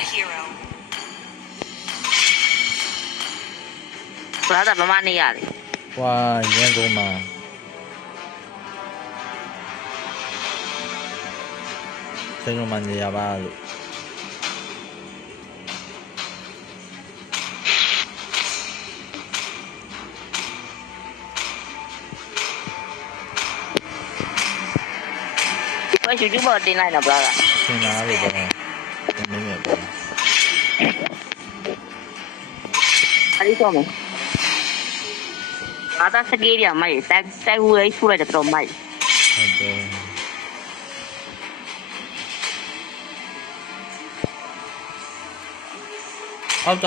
a hero. ဘလားတာမမနေရတယ် ဝါရန်ကုန်မှာစိတ်လုံးမနေရပါလို့ဘာရှိကျပေါ်တင်လိုက်တော့ဘလား သင်လာလို့ပေါ့မင်းမျိုးပေါ့ အဲ့ဒီတော့မယ်အာသာစကေးရမိုက်တိုက်ဝဲဆူလိုက်တော့မိုက် ဟုတ်တယ်အောက်က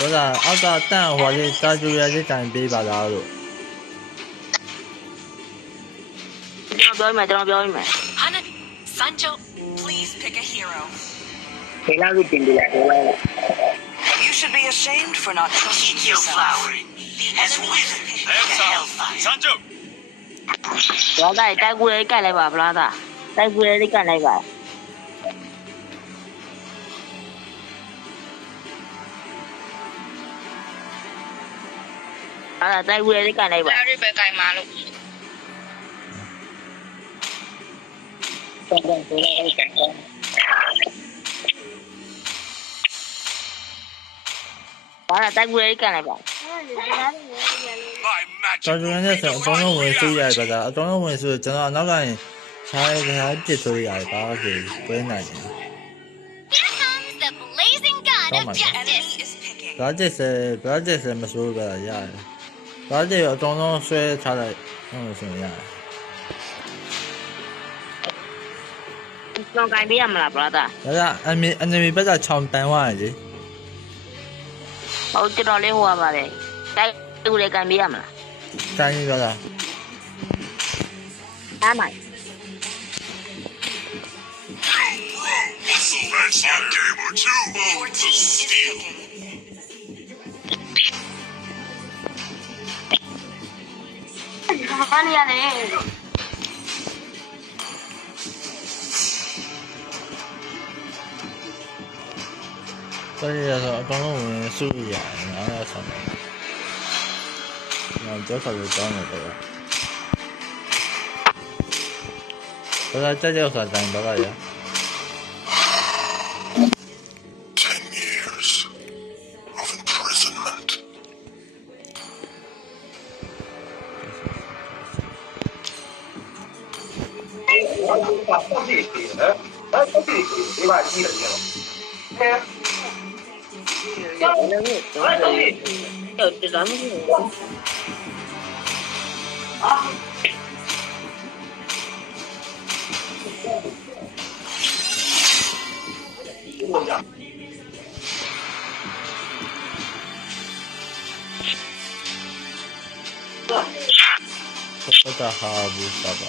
ဘာသာအောက်ကတန့်ဟိုလေးတာကျူရလေးတိုင်ပေးပါလားလို့ ကျွန်တော်ပြောမယ် Hana, Sancho, please pick a hero. ခေလာကိုတင်ပြလိုက်တော့ You should be ashamed for not trusting yourself. The enemy is picking a hellfire. Sancho. ဘလားတာတိုက်ဝဲကိုက်လိုက်ပါဘလားတာတိုက်ဝဲလေးကိုက်လိုက်ပါအဲ့ဒါတိုက်ဝဲလေးကိုက်လိုက်ပါအဲ့ဒီပဲကိုက်မှာလို့တော့တော့ဆိုလိုက်ကန်ကော ဘာလဲတိုက်ပွဲကန်လိုက်ပါ My တာ magic. ကျူရနဲ့ဆိုအကောင်းဆုံးဝင်စုရပါလားအကောင်းဆုံးဝင်စုကျွန်တော်အနောက်ကနေခြားရတာပြစ်ဆိုရပါဆိုပွဲနိုင်တယ် Here comes the blazing gun Oh of my God. justice. Enemy is picking. ဘာကျက်မဆိုးပါရတယ်ဘာကျက်အကောင်းဆုံးဆွဲထားလိုက်ဟုတ်လို့ဆိုရတယ် ကျွန်တော်ကန်ပေးရမလား brother ဒါကအန်မီဘက်ကချောင်းတန်သွားတယ်လေ ဟုတ်ကျွန်တော်လေးဟိုပါပါတယ်တိုက်သူလေးကန်ပေးရမလား တိုင်းရလား အားမိုင် Let's on game or two. Your team is picking. ဘာနေရလဲ 所以说，刚刚我们输一样，然后要上面，然后多少就涨了这个。不是，这就算涨多少呀？ 10 years of imprisonment. 有这咱们不打哈不打吧。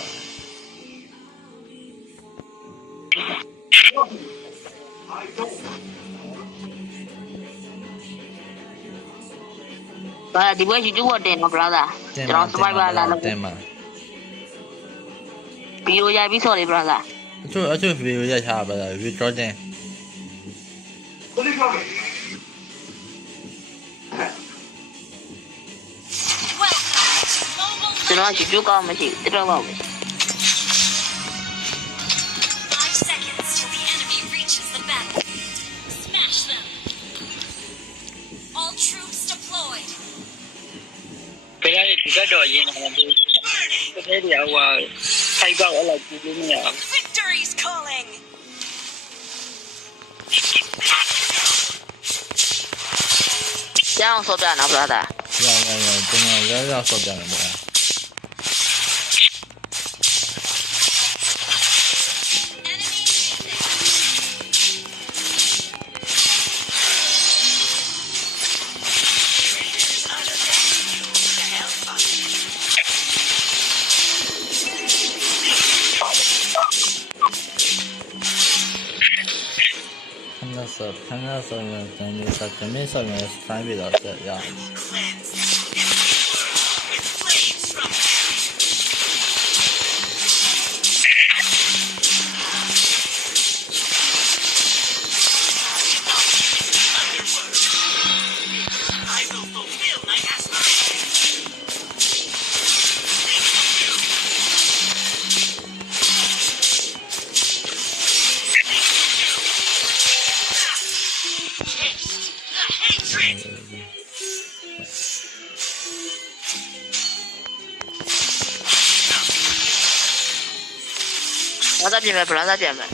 ဘာဒီဘွဲရှိကျူပေါ်တင်တော့ brother ကျွန်တော် survivor လာလို့ တင်ပါ ဗီဒီယိုရိုက်ပြီးဆော်လေ brother အချို့ဗီဒီယိုရိုက်ထားပါလားဗီဒီယိုတင် ကျွန်တော်ရှိကျူကောင်းမရှိတော်တော်ကောင်းမရှိ 5 seconds till the enemy reaches the battlefield. Smash them. All troops deployed. ဖေးရဒီကတော့ရင်းနေတယ်တကယ်ကြီးဟိုထိုက်ကောက်အဲ့လိုကြည့်လို့မရဘူး Victory's calling. ကျောင်းဆော့ပြနော် brother ကျွန်တော်ရောက်ဆော့ပြတယ်ဗျာ 看那时候咱们说真没说明3倍到这样。 Your ဘာသာပြင်မယ်ဗလာသာပြင်မယ်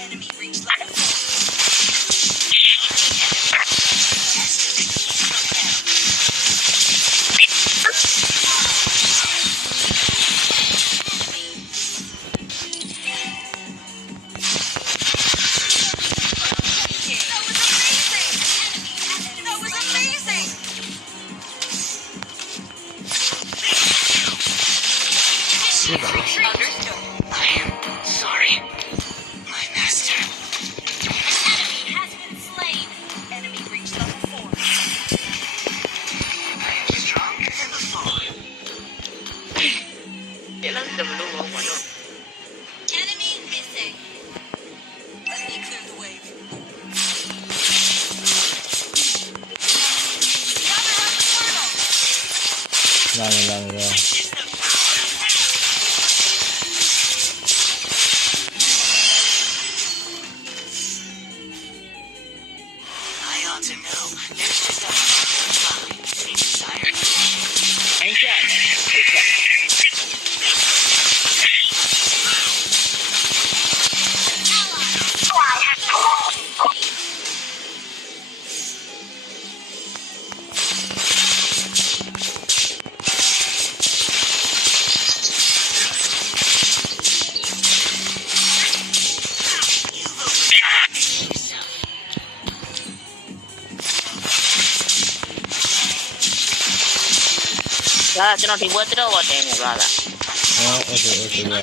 Enemy reached level 4. That was amazing! Understood. I am sorry, my master. Enemy has been slain. Enemy reached level 4. I am stronger than before. ဒီလောက်တမလို့ဘောမှာတော့ Enemy missing. Let me clear the way. Dale, dale, dale. I ought to know. There's just a fine desire. အင်းကျန်တယ် ဒါကျွန်တော်ဒီဘွဲတော့ဝတ်တယ်ဗလာသာ Oh, okay, okay, yeah.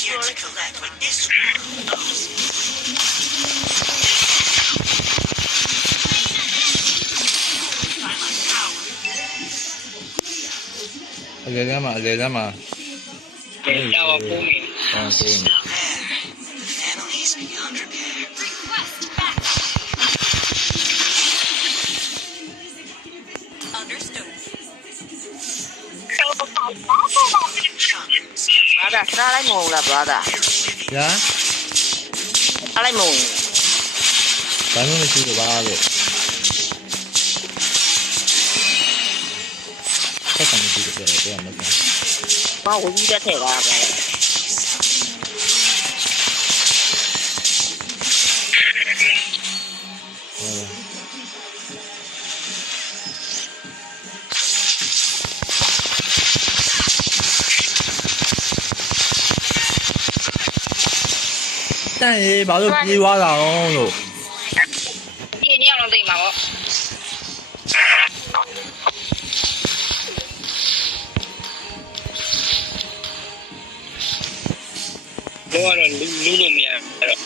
Here to collect what this world owes. By my power. အလေလမ်းမှာအလေလမ်းမှာ တာဝဖုန်းနေ အော်ဆိုရင် Now there, the family's beyond repair. Request backup. Understood. Chunks. ဗလာသာခဏလိုက်မဟုတ်လားဗလာသာ ညာ အားလိုက်မဟုတ် ဘာလို့မရှိတော့ပါလို့ဆက်ဆံမရှိတော့တယ်မဟုတ် ဘာဝကြီးတဲ့ထဲလားဗလာ တန်ရေးဘာလို့ပြေးသွားတာလို့ ဒီနေ့အောင်သိမှာပေါ့တော့လူလို့မရအဲ့တော့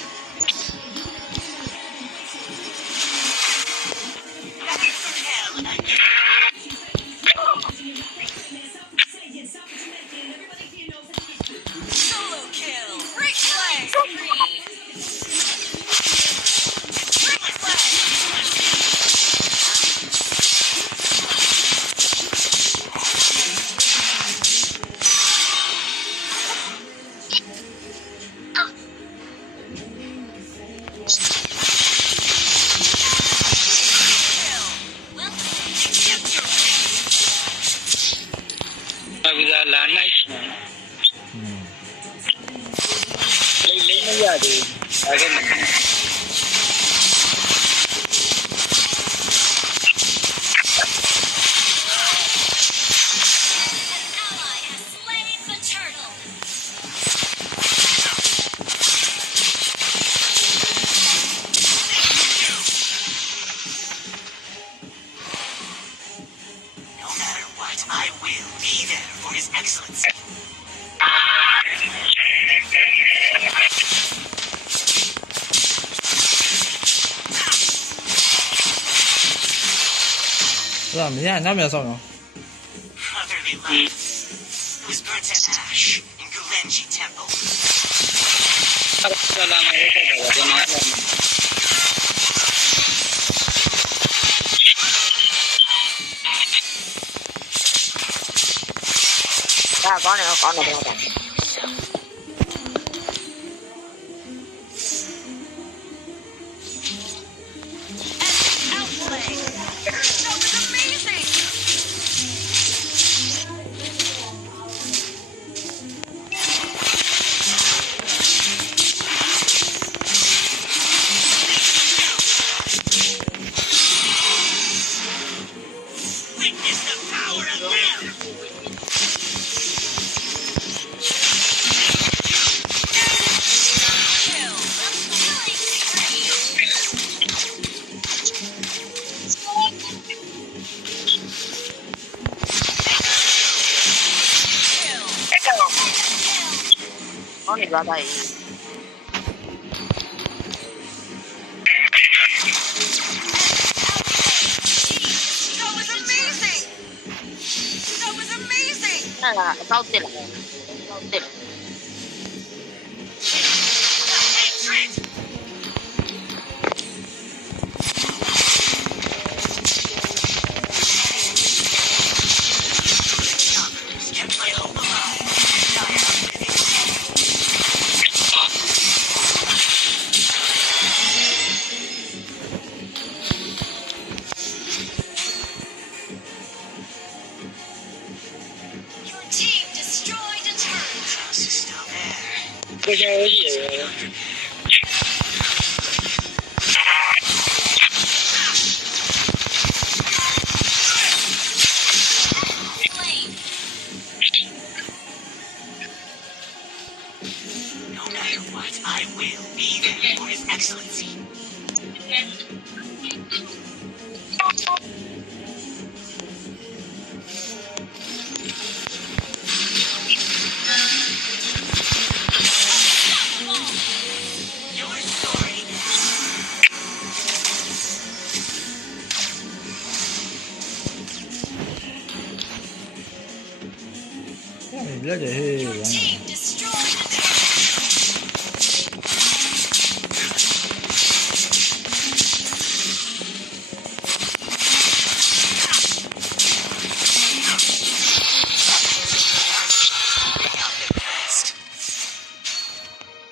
Solo kill. Replay. Avisa la night. လေးမရတယ်ဒါကမှ Ally has slain the turtle. No matter what, I will be there for His Excellency. အဲ့ဒါမင်းကနောက်ပြန်ဆောင်နော် Brotherly love was burnt to ash in Gulenji Temple. အဲ့ဒါလာမယ်တဲ့တော့ကျွန်တော် ဒါကောင်းတယ်ကောင်းတယ်ကောင်းတယ် Outplay. That was amazing. Witness the power of will. Kill. Killing spree. Kill. ကောင်းတယ်ပါပါကြီး That was amazing. That was amazing. အဲ့ဒါအတော့တက်လာတယ်အတော့တက် Hatred. Kept my hope alive. Die out with it. Your team destroyed a turret. House is still there. ကိုကြောက်ရည် Flame. No matter what, I will be there for His Excellency. Your story is ။လက်ကြဟေး Your team destroyed a turret. out the best.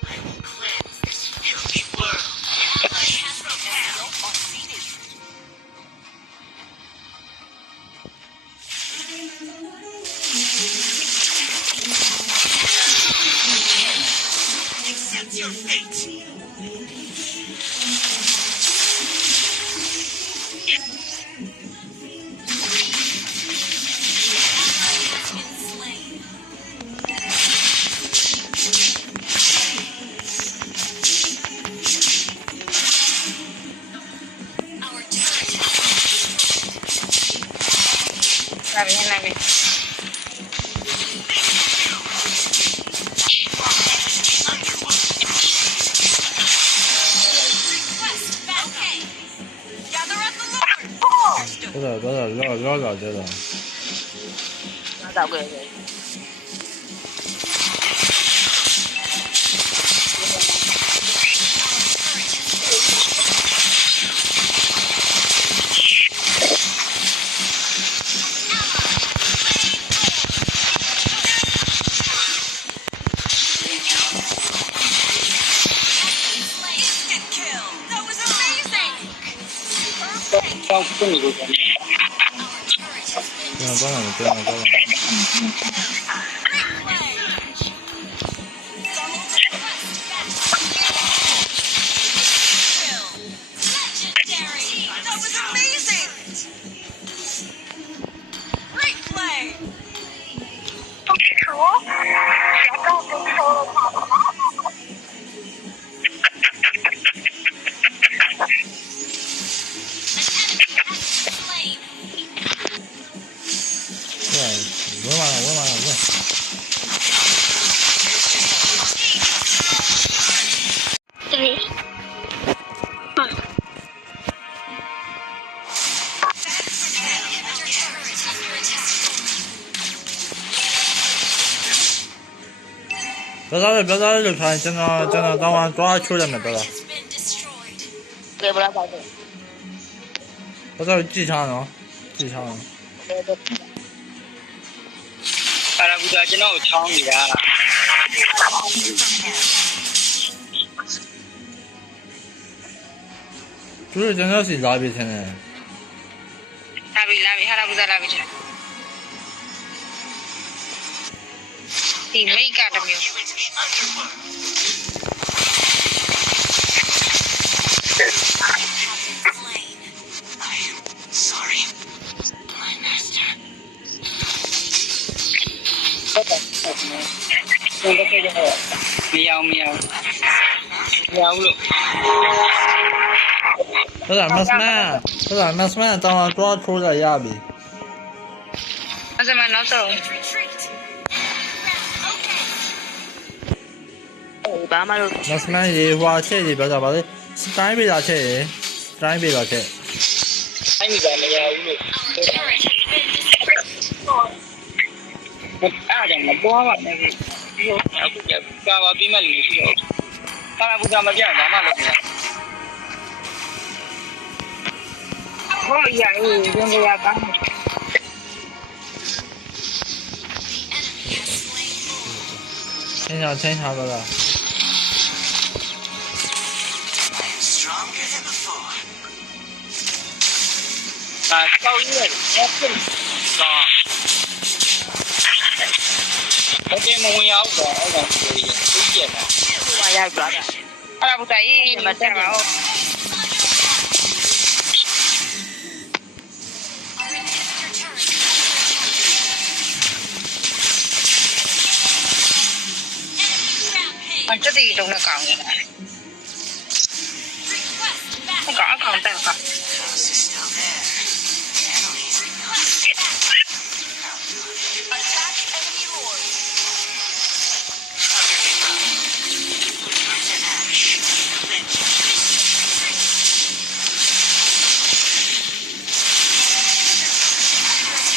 I will cleanse this filthy world. Ally has been Defeated. Accept your fate. has been slain. Our turret has been destroyed. ဒါပဲနိုင်ပြီ Request back. Okay. Gather at the Lord. တော်တော်တော် ဒါတော့ကြည့် Instant kill. That was amazing. Perfect. ပေါင်းခုနေလို့ Our turret has been ကျွန်တော်ကောင်းတယ်ကျွန်တော်ကောင်းတယ် replay. Request back. Kill. Legendary. That was amazing. Replay. An enemy has been slain. ဝင်ပါလား ပြောသားလို့ထိုင်ကျွန်တော်တောင်းအောင်တွားချိုးရမယ်ပြောသား has been destroyed. ကဲဘလားတော့တယ် ပြောသားကြည့်ထားနော်ကြည့်ထားနော် အာရဘူတာကျွန်တော်ကိုချောင်းနေတာ သူတို့ကျွန်တော်စီလာပြီထင်တယ် လာပြီဟာလာဘူးစားလာပြီဒီမိတ်ကတမျိုး Slain. I am sorry, my master. ဟုတ်တယ်ဟုတ်တယ်ကျွန်တော်ကပြောမရဘူးလို့ ပြောသားမတ်စမန်တောင်းအောင်တွားချိုးရပြီ အစမနောက်ဆုံး Retreat. Okay. ဘာမှလို့ မတ်စမန်ရေဟွာချက်ရေပြောသားပါလေစတိုင်းပေးတာချက်ရေစတိုင်းပေးတာချက် အဲ့ဒီကမရဘူးလို့ Our turret has been destroyed. အားကြောင့်မပေါ်ပါနဲ့ဒီအခုကကာဝပြီးမှလူရှိတော့အာရဘူတာမပြောင်းဘာမှလုပ်မရဟောရရင်ကျွန်တော်ကကောင်း The enemy has slain more. ချင်းထားပါလား I am stronger than before. ကောင်းရတယ်အဲ့ဒါတော့ဒီမဝင်ရောက်တော့အဲ့ဒါကိုသိပြတယ် ဟိုရောက်သွားတာဟာလာဘူးတာရေးမတက်ပါဘူး Our inhibitor turret is under attack. Enemy rampage. အတက်တီလုံးနဲ့ကောင်းနေတာ Request backup. ကောင်းကောင်းတက်ပါ The house is still there. Enemies Request backup. Attack enemy lord. burnt to ash. Vengeance.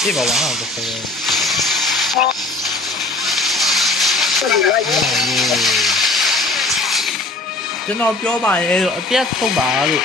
ဒီပါဝါတော့ဆို ဆက်ပြီးလိုက် ကျွန်တော်ပြောပါရဲ့အပြတ်ထုတ်ပါလို့